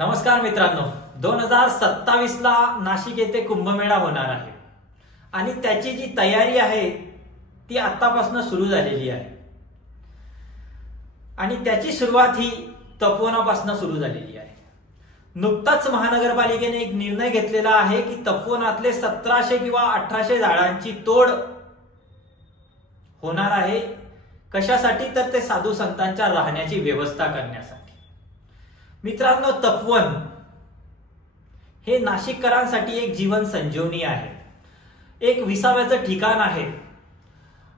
नमस्कार मित्रांनो, 2027 ला नाशिक येथे कुंभमेळा होणार आहे आणि त्याची जी तयारी आहे ती आतापासून सुरू झालेली आहे आणि त्याची सुरुवात ही तपोवनापासून सुरू झालेली आहे। नुकताच महानगरपालिकेने एक निर्णय घेतलेला आहे की तपोवनातले 1700 किंवा 1800 झाडांची तोड होणार आहे। कशासाठी? तर ते साधू संतांच्या राहण्याची व्यवस्था करण्यासाठी। मित्रांनो, तपोवन हे नाशिककरांसाठी एक जीवन संजीवनी आहे, एक विसाव्याचं ठिकाण आहे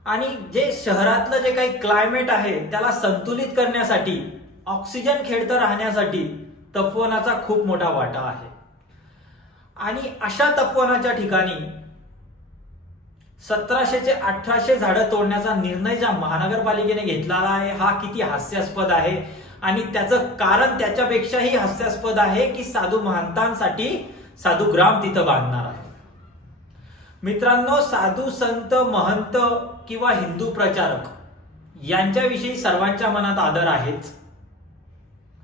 आणि जे शहरातलं जे काही क्लायमेट आहे त्याला संतुलित करण्यासाठी, ऑक्सिजन खेळतं राहण्यासाठी तपोवनाचा खूप मोठा वाटा आहे। आणि अशा तपोवनाच्या ठिकाणी 1700 ते 1800 झाडं तोडण्याचा निर्णय ज्या महानगरपालिकेने घेतलेला आहे हा किती हास्यास्पद आहे। आणि त्याचं कारण त्याच्यापेक्षाही हास्यास्पद आहे की साधू महंतांसाठी साधू ग्राम तिथं बांधणार आहे। मित्रांनो, साधू संत महंत किंवा हिंदू प्रचारक यांच्याविषयी सर्वांच्या मनात आदर आहेच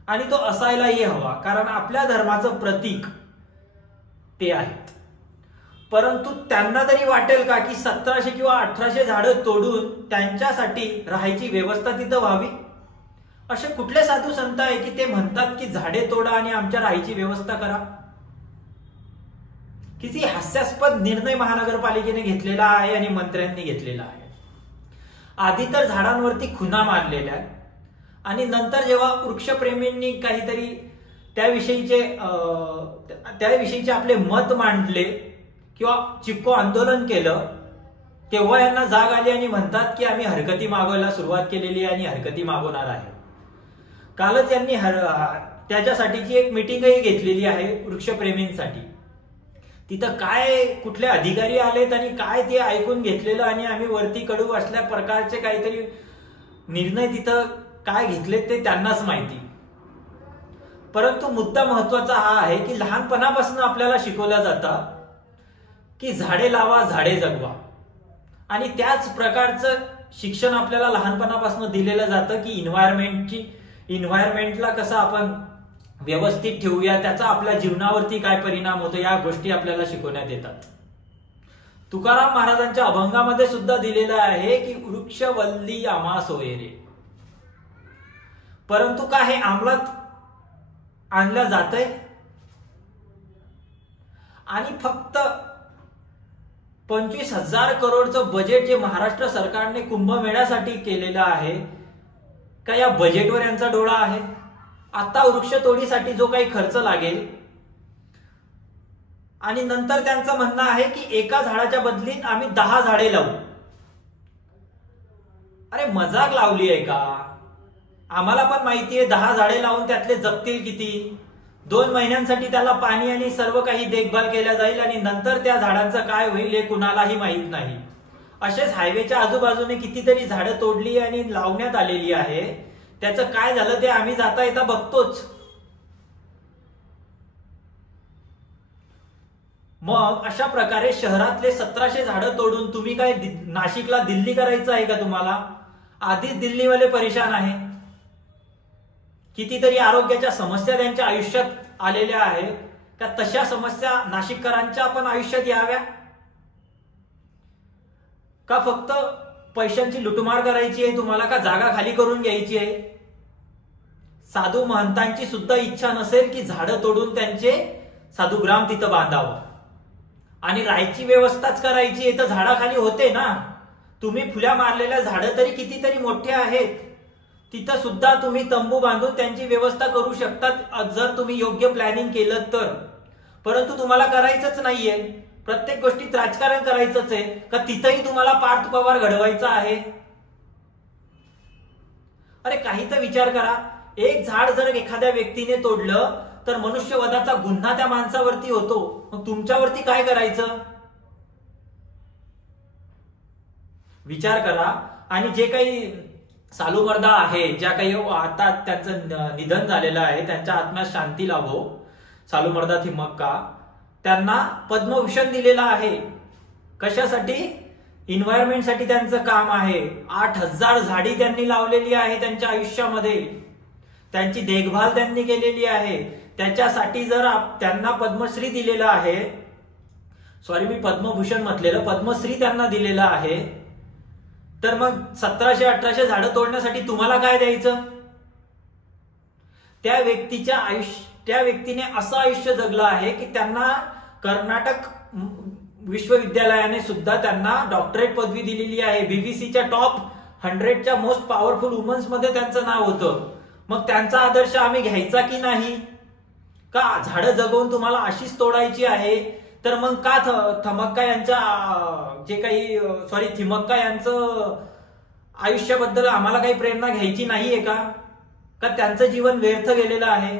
आणि तो असायलाही हवा, कारण आपल्या धर्माचं प्रतीक ते आहेत। परंतु त्यांना तरी वाटेल का की 1700 किंवा 1800 झाडं तोडून त्यांच्यासाठी राहायची व्यवस्था तिथं व्हावी? असे कुठले साधू संत आहे की ते म्हणतात की झाडे तोडा आणि आमच्या राहायची व्यवस्था करा? किती हास्यास्पद निर्णय महानगरपालिकेने घेतलेला आहे आणि मंत्र्यांनी घेतलेला आहे। आधी तर झाडांवरती खुणा मारलेल्या आणि नंतर जेव्हा वृक्षप्रेमींनी काहीतरी त्याविषयीचे आपले मत मांडले किंवा चिपको आंदोलन केलं, तेव्हा यांना जाग आली आणि म्हणतात की आम्ही हरकती मागवायला सुरुवात केलेली आहे आणि हरकती मागवणार आहे। कालच यांनी त्याच्यासाठीची एक मीटिंगही घेतलेली आहे वृक्षप्रेमींसाठी। तिथं काय कुठले अधिकारी आलेत आणि काय ते ऐकून घेतलेलं आणि आम्ही वरती कडू असल्या प्रकारचे काहीतरी निर्णय तिथं काय घेतले ते त्यांनाच माहिती। परंतु मुद्दा महत्वाचा हा आहे की लहानपणापासून आपल्याला शिकवलं जातं की झाडे लावा, झाडे जगवा आणि त्याच प्रकारचं शिक्षण आपल्याला लहानपणापासून दिलेलं जातं की इन्व्हायरमेंटला कसं आपण व्यवस्थित ठेवूया, त्याचा आपल्या जीवनावरती काय परिणाम होतो या गोष्टी आपल्याला शिकवण्यात येतात। तुकाराम महाराजांच्या अभंगामध्ये सुद्धा दिलेलं आहे की वृक्षवल्ली आम्हा सोयरे, परंतु काय हे अंमलात आणलं जातंय? आणि फक्त 25,000 करोडचं बजेट जे महाराष्ट्र सरकारने कुंभमेळ्यासाठी केलेलं आहे, का या बजेटवर यांचा डोळा आहे? आता वृक्षतोडीसाठी जो काही खर्च लागेल आणि नंतर त्यांचं म्हणणं आहे की एका झाडाच्या बदलीत आम्ही 10 झाडे लावू। अरे मजाक लावली आहे का? आम्हाला पण माहितीये 10 झाडे लावून त्यातले जगतील किती? 2 महिन्यांसाठी त्याला पाणी आणि सर्व काही देखभाल केल्या जाईल आणि नंतर त्या झाडांचं काय होईल हे कुणालाही माहित नाही। असेच हायवेच्या आजूबाजूने कितीतरी झाडं तोडली आणि लावण्यात आलेली आहे, त्याचं काय झालं ते आम्ही जाता येता बघतोच। मग अशा प्रकारे शहरातले 1700 झाडं तोडून तुम्ही काय नाशिकला दिल्ली करायचं आहे का तुम्हाला? आधीच दिल्लीवाले परेशान आहे, कितीतरी आरोग्याच्या समस्या त्यांच्या आयुष्यात आलेल्या आहेत, का तशा समस्या नाशिककरांच्या पण आयुष्यात याव्या? का फक्त पैशांची लुटमार करायची आहे तुम्हाला, का जागा खाली करून घ्यायची आहे? साधू महंतांची सुद्धा इच्छा नसेल की झाडं तोडून त्यांचे साधुग्राम तिथं बांधावं आणि राहायची व्यवस्थाच करायची आहे, तर झाडाखाली होते ना। तुम्ही फुल्या मारलेल्या झाडं तरी कितीतरी मोठे आहेत, तिथं सुद्धा तुम्ही तंबू बांधून त्यांची व्यवस्था करू शकतात जर तुम्ही योग्य प्लॅनिंग केलं तर। परंतु तुम्हाला करायचंच नाहीये, प्रत्येक गोष्टीत राजकारण करायचंच आहे का तिथंही तुम्हाला पार्थ पवार घडवायचा आहे? अरे काही तर विचार करा। एक झाड जर एखाद्या व्यक्तीने तोडलं तर मनुष्यवधाचा गुन्हा त्या माणसावरती होतो, मग तुमच्यावरती काय करायचं? विचार करा। आणि जे काही सालूमर्दा आहे, ज्या काही आता त्यांचं निधन झालेलं आहे, त्यांच्या आत्म्यास शांती लाभो, सालूमर्दा थिमक्का, त्यांना पद्मभूषण दिलेला आहे। कशासाठी? एन्व्हायरमेंटसाठी त्यांचं काम आहे। 8000 झाडी त्यांनी लावलेली आहे त्यांच्या आयुष्यामध्ये, त्यांची देखभाल त्यांनी केलेली आहे। त्याच्यासाठी जर त्यांना पद्मश्री दिलेला आहे, सॉरी मी पद्मभूषण म्हटलेलं, पद्मश्री त्यांना दिलेला आहे, तर मग 1700-1800 झाडं तोडण्यासाठी तुम्हाला काय द्यायचं? त्या व्यक्तीने असं आयुष्य जगलं आहे की त्यांना कर्नाटक विश्वविद्यालयाने सुद्धा त्यांना डॉक्टरेट पदवी दिलेली आहे. बीबीसीच्या टॉप 100च्या मोस्ट पॉवरफुल वुमन्स मध्ये त्यांचं नाव होतं. मग त्यांचा आदर्श आम्ही घ्यायचा की नाही? का झाडं जगवून तुम्हाला अशीच तोडायची आहे? तर मग का थिमक्का यांचं आयुष्याबद्दल आम्हाला काही प्रेरणा घ्यायची नाहीये का? का त्यांचं जीवन व्यर्थ गेलेलं आहे?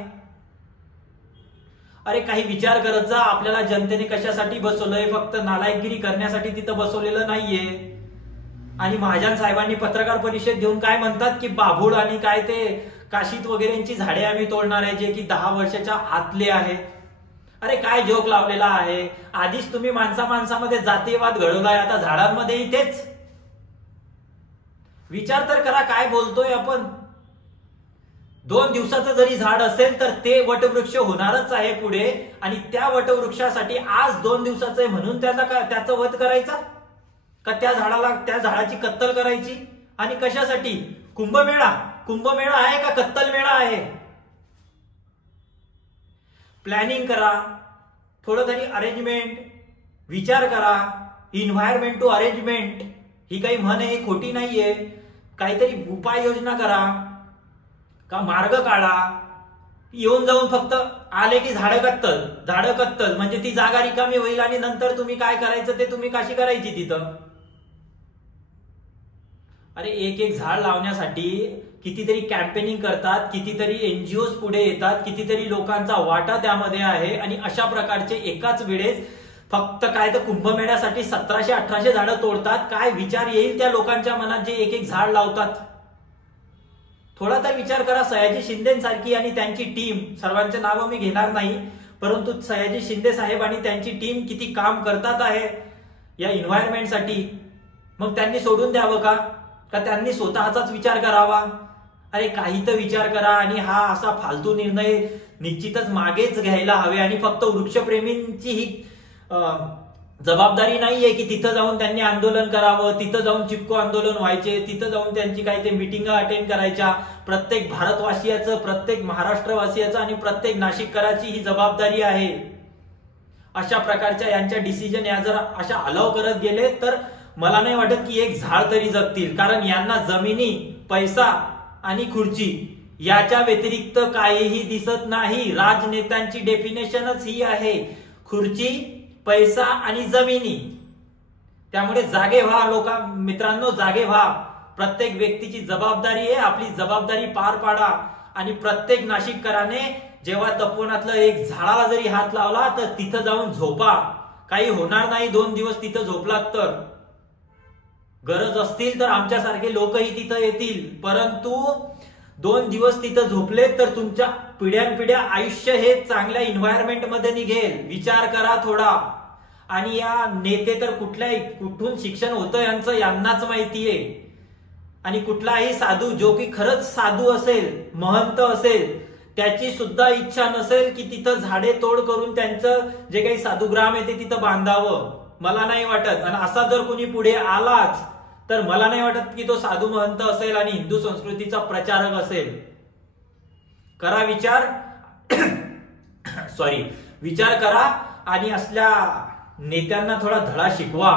अरे काही विचार करत जा. आपल्याला जनतेने कशासाठी बसवलंय? फक्त नालायकगिरी करण्यासाठी तिथं बसवलेलं नाहीये. आणि महाजन साहेबांनी पत्रकार परिषद घेऊन काय म्हणतात की बाभूळ आणि काय ते काशीत वगैरेंची झाडे आम्ही तोडणार आहे जे की 10 वर्षाच्या आतले आहे. अरे काय जोक लावलेला आहे? आधीच तुम्ही माणसामध्ये जातीयवाद घडवलाय, आता झाडांमध्येही तेच. विचार तर करा काय बोलतोय आपण. 2 दिवसाचं जरी झाड असेल तर ते वटवृक्ष होणारच आहे पुढे, आणि त्या वटवृक्षासाठी आज 2 दिवसाचं आहे म्हणून त्याचा वध करायचा का? त्या झाडाची कत्तल करायची? आणि कशासाठी? कुंभमेळा आहे का कत्तल मेळा आहे? प्लॅनिंग करा, थोडं तरी अरेंजमेंट, विचार करा. इन्व्हायरमेंट टू अरेंजमेंट ही काही म्हण आहे, खोटी नाहीये. काहीतरी उपाययोजना करा का मार्ग काढा. येऊन जाऊन फक्त आले की झाडं कत्तल म्हणजे ती जागा रिकामी होईल आणि नंतर तुम्ही काय करायचं ते तुम्ही कशी करायची तिथं. अरे एक झाड लावण्यासाठी कितीतरी कॅम्पेनिंग करतात, कितीतरी एनजीओ पुढे येतात, कितीतरी लोकांचा वाटा त्यामध्ये आहे. आणि अशा प्रकारचे एकाच वेळेस फक्त काय तर कुंभमेळ्यासाठी 1700-1800 झाडं तोडतात. काय विचार येईल त्या लोकांच्या मनात जे एक झाड लावतात? थोडा तर विचार करा. सयाजी शिंदेसारखी आणि त्यांची टीम, सर्वांचे नावं मी घेणार नाही, परंतु सयाजी शिंदे साहेब आणि त्यांची टीम किती काम करतात आहे या एन्व्हायरमेंटसाठी. मग त्यांनी सोडून द्यावं का त्यांनी स्वतःचाच विचार करावा? अरे काही तर विचार करा. आणि हा असा फालतू निर्णय निश्चितच मागेच घ्यायला हवे. आणि फक्त वृक्षप्रेमींची ही जबाबदारी नाहीये की तिथं जाऊन त्यांनी आंदोलन करावं, तिथं जाऊन चिपको आंदोलन व्हायचे, तिथं जाऊन त्यांची काही ते मिटिंगा अटेंड करायच्या. प्रत्येक भारतवासियाचं, प्रत्येक महाराष्ट्रवासियाचं आणि प्रत्येक नाशिककराची ही जबाबदारी आहे. अशा प्रकारच्या यांच्या डिसिजन या जर अशा अलाव करत गेले तर मला नाही वाटत की एक झाड तरी जगतील. कारण यांना जमिनी, पैसा आणि खुर्ची याच्या व्यतिरिक्त काहीही दिसत नाही. राजनेत्यांची डेफिनेशनच ही आहे, खुर्ची, पैसा आणि जमिनी. त्यामुळे जागे व्हा मित्रांनो, जागे व्हा. प्रत्येक व्यक्तीची जबाबदारी आहे, आपली जबाबदारी पार पाडा. आणि प्रत्येक नाशिककराने जेव्हा तपोवनातलं एक झाडाला जरी हात लावला तर तिथं जाऊन झोपा. काही होणार नाही 2 दिवस तिथं झोपलात तर. गरज असतील तर आमच्यासारखे लोकही तिथं येतील, परंतु 2 दिवस तिथं झोपले तर तुमच्या पिढ्यानपिढ्या आयुष्य हे चांगल्या एन्व्हायरमेंट मध्ये निघेल. विचार करा थोडा. आणि या नेते तर कुठून शिक्षण होतं यांचं यांनाच माहितीये. आणि कुठलाही साधू जो की खरंच साधू असेल, महंत असेल, त्याची सुद्धा इच्छा नसेल की तिथं झाडे तोड करून त्यांचं जे काही साधुग्राम आहे ते तिथं बांधावं. मला नाही वाटत. आणि असा जर कोणी पुढे आलाच तर मला नाही वाटत की तो साधू महंत असेल आणि हिंदू संस्कृतीचा प्रचारक असेल. करा विचार. विचार करा आणि असल्या नेत्यांना थोडा धडा शिकवा.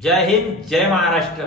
जय हिंद, जय महाराष्ट्र.